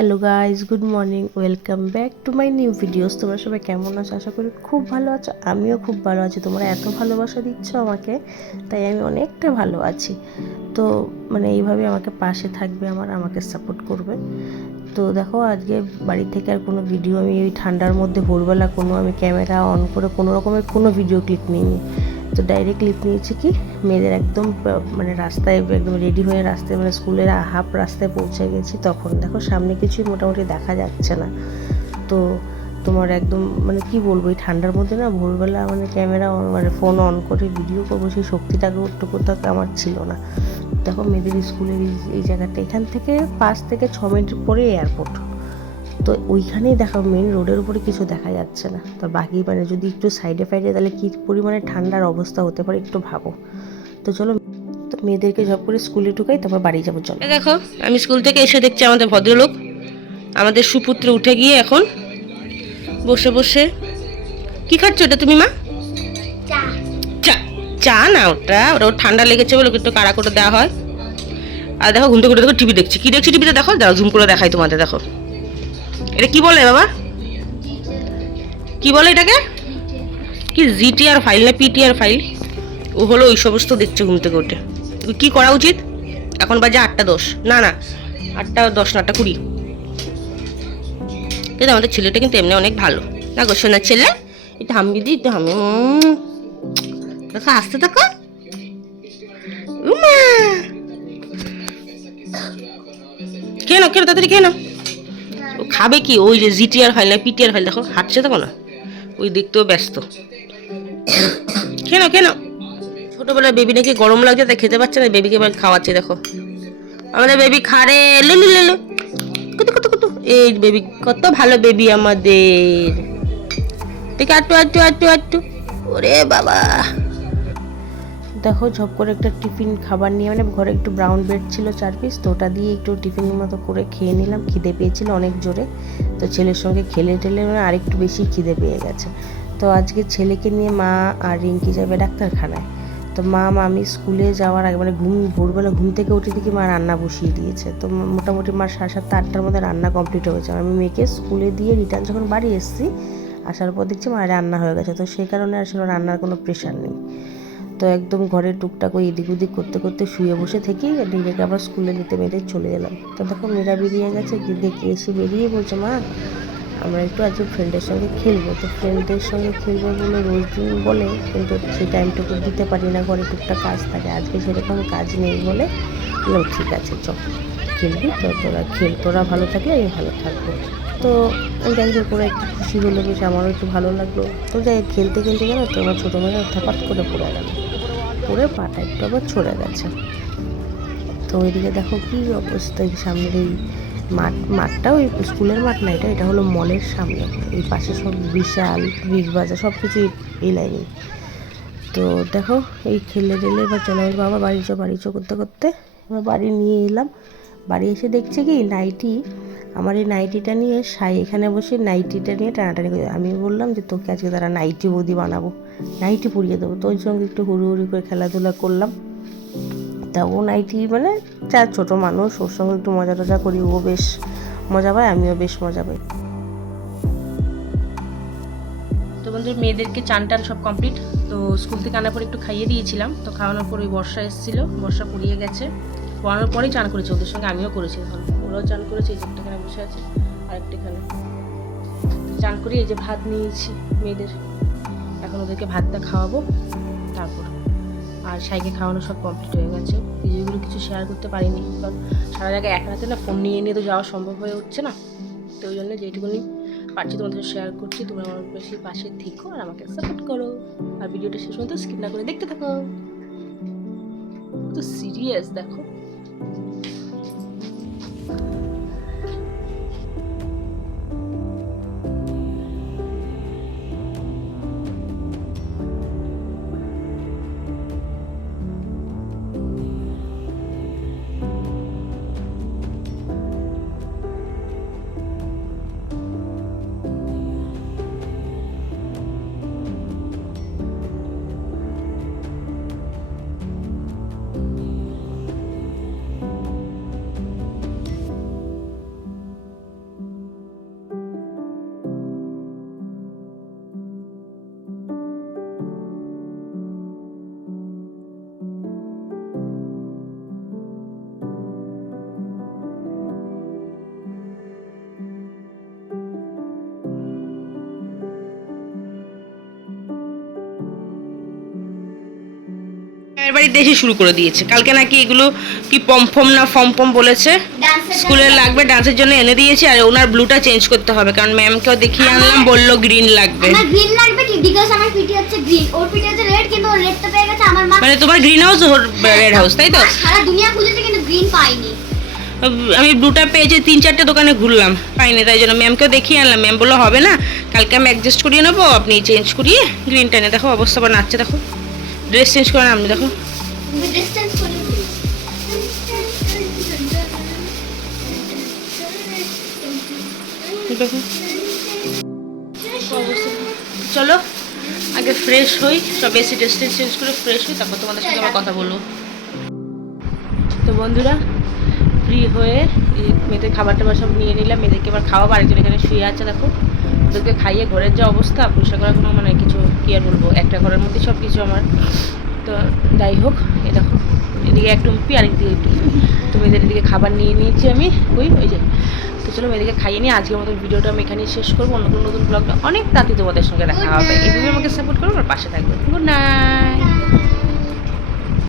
Hello guys, good morning, welcome back to my new videos. তোমরা সবাই কেমন আছো? আশা করি খুব ভালো আছো। আমিও খুব ভালো আছি। তোমরা এত ভালোবাসা দিচ্ছ আমাকে, তাই আমি অনেকটা ভালো আছি। তো এইভাবে আমাকে পাশে থাকবে, আমাকে সাপোর্ট করবে। তো দেখো, আজকে বাড়ি থেকে আর কোনো ভিডিও আমি ওই ঠান্ডার মধ্যে ভোরবেলা আমি ক্যামেরা অন করে কোনো রকমের কোনো ভিডিও ক্লিপ নিইনি। তো ডাইরেক্ট ক্লিপ নিয়েছি কি মেয়েদের একদম রাস্তায় একদম রেডি হয়ে রাস্তায় স্কুলের হাফ রাস্তায় পৌঁছে গেছি। তখন দেখো সামনে কিছুই মোটামুটি দেখা যাচ্ছে না। তো তোমার একদম কি বলবো, এই ঠান্ডার মধ্যে না ভোরবেলা ক্যামেরা ফোন অন করে ভিডিও করবো সেই শক্তিটাকে ওটুকু আমার ছিল না। দেখো মেয়েদের স্কুলের এই জায়গাটা, এখান থেকে 5 থেকে 6 মিনিট পরে এয়ারপোর্ট। তো ওইখানেই দেখো মেন রোডের উপরে কিছু দেখা যাচ্ছে না। তো বাকি যদি একটু সাইডে ফাইডে তাহলে কী পরিমাণে ঠান্ডার অবস্থা হতে পারে একটু ভাবো। তো চলো, তো মেয়েদেরকে জব করে স্কুলে ঢুকাই, তারপর বাড়ি যাবো। চলো দেখো, আমি স্কুল থেকে এসে দেখছি আমাদের ভদ্রলোক, আমাদের সুপুত্র উঠে গিয়ে এখন বসে বসে কি খাচ্ছ? এটা তুমি মা? চা। চা না, ওটা ওর ঠান্ডা লেগেছে বলে একটু কাড়া করে দেওয়া হয়। আর দেখো ঘুমতে করে দেখো টিভি দেখছি। কি দেখছি টিভিতে? দেখো দাও, জুম করে দেখাই তোমাদের। দেখো এটা কি বলে বাবা? কি বলে এটাকে? কি জিটিআর ফাইল না পিটিআর ফাইল? ও হলো ওই সমস্ত দেখছে ঘুম থেকে উঠে। কি করা উচিত? এখন বাজে 8:10। না না, 8:10 না, 8:20। কিন্তু আমাদের ছেলেটা কিন্তু এমনি অনেক ভালো না গো, সোনার ছেলে। একটু হামি দিই, একটু হামি। দেখো আসতে থাকো। খেয়ে নাও, খেয়ে নাও, তাড়াতাড়ি খেয়ে নাও। ও খাবে কি? ওই যে জিটিআর ফাইল না পিটিআর ফাইল, দেখো হাঁটছে, দেখো না, ওই দেখতেও ব্যস্ত। খেয়ে নাও, খেয়ে নাও। ছোটবেলায় বেবি নাকি গরম লাগছে তাই খেতে পাচ্ছে না, বেবিকে এবার খাওয়াচ্ছে। দেখো আমাদের বেবি খারে, লেলু লেলু, কুতু কুতু কুতু। এই বেবি কত ভালো বেবি আমাদের। ঠিক আটটু আটটু আটটু আটটু। ওরে বাবা, দেখো ঝপ করে একটা টিফিন খাবার নিয়ে ঘরে একটু ব্রাউন ব্রেড ছিল 4 পিস, তো ওটা দিয়ে একটু টিফিনের মতো করে খেয়ে নিলাম। খিদে পেয়েছিল অনেক জোরে, তো ছেলের সঙ্গে খেলে টেলে আরেকটু বেশি খিদে পেয়ে গেছে। তো আজকে ছেলেকে নিয়ে মা আর রিঙ্কি যাবে ডাক্তারখানায়। তো আমি স্কুলে যাওয়ার আগে ভোরবেলা ঘুম থেকে উঠে দেখি মা রান্না বসিয়ে দিয়েছে। তো মোটামুটি মা 7:30 8টার মধ্যে রান্না কমপ্লিট হয়েছে। আমি মেয়েকে স্কুলে দিয়ে রিটার্ন যখন বাড়ি এসেছি, আসার পর দেখছি মা রান্না হয়ে গেছে। তো সেই কারণে আসলে রান্নার কোনো প্রেশার নেই। তো একদম ঘরের টুকটাক ওই এদিক ওদিক করতে করতে শুয়ে বসে থেকেই নিজেকে আবার স্কুলে নিতে মেয়েদের চলে এলাম। তো দেখো মেয়েরা বেরিয়ে গেছে, দেখে এসে বেরিয়ে বলছে মা আমরা একটু আজকে ফ্রেন্ডের সঙ্গে খেলবো। তো ফ্রেন্ডের সঙ্গে খেলবো বলে রোজ দিন বলে, কিন্তু সেই টাইমটুকু দিতে পারি না, ঘরে টুকটাক কাজ থাকে। আজকে সেরকম কাজ নেই বলে বললাম ঠিক আছে চ খেলবি, তো তোরা খেল, তোরা ভালো থাকলে আমি ভালো থাকবো। তো যাই হোক ওরা একটু খুশি হলো, বেশ আমারও একটু ভালো লাগলো। তো যাই খেলতে খেলতে গেল, তো আমার ছোটো মেয়েরা হঠাৎ করে পড়ে গেল, পড়ে পাটা একটু আবার ছড়ে গেছে। তো ওইদিকে দেখো কী অবস্থা, সামনের এই মাঠটা ওই স্কুলের মাঠ না, এটা হলো মলের সামনে। এই পাশে সব বিশাল বিগ বাজার সব কিছু এই লাইনে। তো দেখো এই খেলে টেলে এবার চলে আসবো বাবা বাড়ি চো করতে করতে এবার বাড়ি নিয়ে এলাম। বাড়ি এসে দেখছি কি নাইটি, আমার এই নাইটিটা নিয়ে এখানে বসে নাইটিটা নিয়ে টানাটানি করে। আমি বললাম যে তোকে আজকে তারা নাইটি বৌদি বানাবো, নাইটি পরিয়ে দেবো। তো ওই সঙ্গে একটু হুড়ি করে খেলাধুলা করলাম। তা ও নাইটি যা ছোটো মানুষ, ওর সঙ্গে একটু মজা টজা করি, ও বেশ মজা পায়, আমিও বেশ মজা পাই। তো বন্ধু মেয়েদেরকে চান টান সব কমপ্লিট। তো স্কুল থেকে আনার পর একটু খাইয়ে দিয়েছিলাম। তো খাওয়ানোর পর ওই বর্ষা এসেছিলো, বর্ষা পুড়িয়ে গেছে, পড়ানোর পরেই চান করেছে, ওদের সঙ্গে আমিও করেছি। এখন ওরাও চান করেছে, এই একটাখানে বসে আছে আরেকটাখানে চান করি। এই যে ভাত নিয়েছি মেয়েদের, এখন ওদেরকে ভাতটা খাওয়াবো তারপর। আর সাইকে খাওয়ানো সব কমপ্লিট হয়ে গেছে। ভিডিওগুলো কিছু শেয়ার করতে পারিনি, কারণ সারা জায়গায় এক রাতে না ফোন নিয়ে নিয়ে তো যাওয়া সম্ভব হয়ে উঠছে না। তো ওই জন্য যেটুকুনি পারছি তোমাদের শেয়ার করছি। তোমরা আমার বেশি পাশে থেকো আর আমাকে সাপোর্ট করো। আর ভিডিওটা শেষ পর্যন্ত স্কিপ না করে দেখতে থাকো। তো সিরিয়াস দেখো। মায়ের বাড়িতে এসে শুরু করে দিয়েছে। কালকে নাকি এগুলো কি পমফম না ফম বলেছে, স্কুলে লাগবে ডান্সের জন্য এনে দিয়েছে। আর ওনার ব্লুটা চেঞ্জ করতে হবে, কারণ ম্যামকেও দেখিয়ে আনলাম, বললো গ্রিন লাগবে। আমার গ্রিন লাগবে কি, বিকজ আমার পিটি হচ্ছে গ্রিন, ওর পিটি হচ্ছে রেড, কিন্তু ওর রেডটা পেয়ে গেছে আমার মা। মানে তোমার গ্রিন হাউস ওর রেড হাউস, তাই তো? সারা দুনিয়া খুঁজেছে কিন্তু গ্রিন পাইনি। আমি ব্লুটা পেয়েছি, 3-4টে দোকানে ঘুরলাম, পাইনি, তাই জন্য ম্যামকেও দেখিয়ে আনলাম। ম্যাম বললো হবে না, কালকে আমি অ্যাডজাস্ট করিয়ে নেবো, আপনি চেঞ্জ করিয়ে গ্রিনটা এনে। দেখো অবস্থা বা নাচছে, দেখো ড্রেস চেঞ্জ করে নামনি, দেখো ডিসটেন্স করে দেখো অবস্থা। চলো আগে ফ্রেশ হই, সব বেশি ড্রেস চেঞ্জ করে ফ্রেশ হই, তারপর তোমাদের সাথে আবার কথা বলবো। তো বন্ধুরা ফ্রি হয়ে মেয়েদের খাবার টাবার সব নিয়ে নিলাম, মেয়েদেরকে এবার খাওয়াবো। আরেকজন এখানে শুয়ে আছে, দেখো ওদেরকে খাইয়ে ঘরের যে অবস্থা, পরিষ্কার করার কোনো মানে কিছু কি আর বলবো, একটা ঘরের মধ্যে সব কিছু আমার। তো যাই হোক, এ দেখো এদিকে একটু উম্পি, আরেকদিকে একটু। তো মেয়েদের এদিকে খাবার নিয়ে নিয়েছি আমি, ওই যে। তো চলো মেয়েদেরকে খাইয়ে নিয়ে আজকের মতো ভিডিওটা আমি এখানেই শেষ করবো। নতুন নতুন ব্লগটা অনেক তাড়াতাড়ি তোমাদের সঙ্গে দেখা হবে। এইভাবে আমাকে সাপোর্ট করো আর পাশে থাকবে। Good night.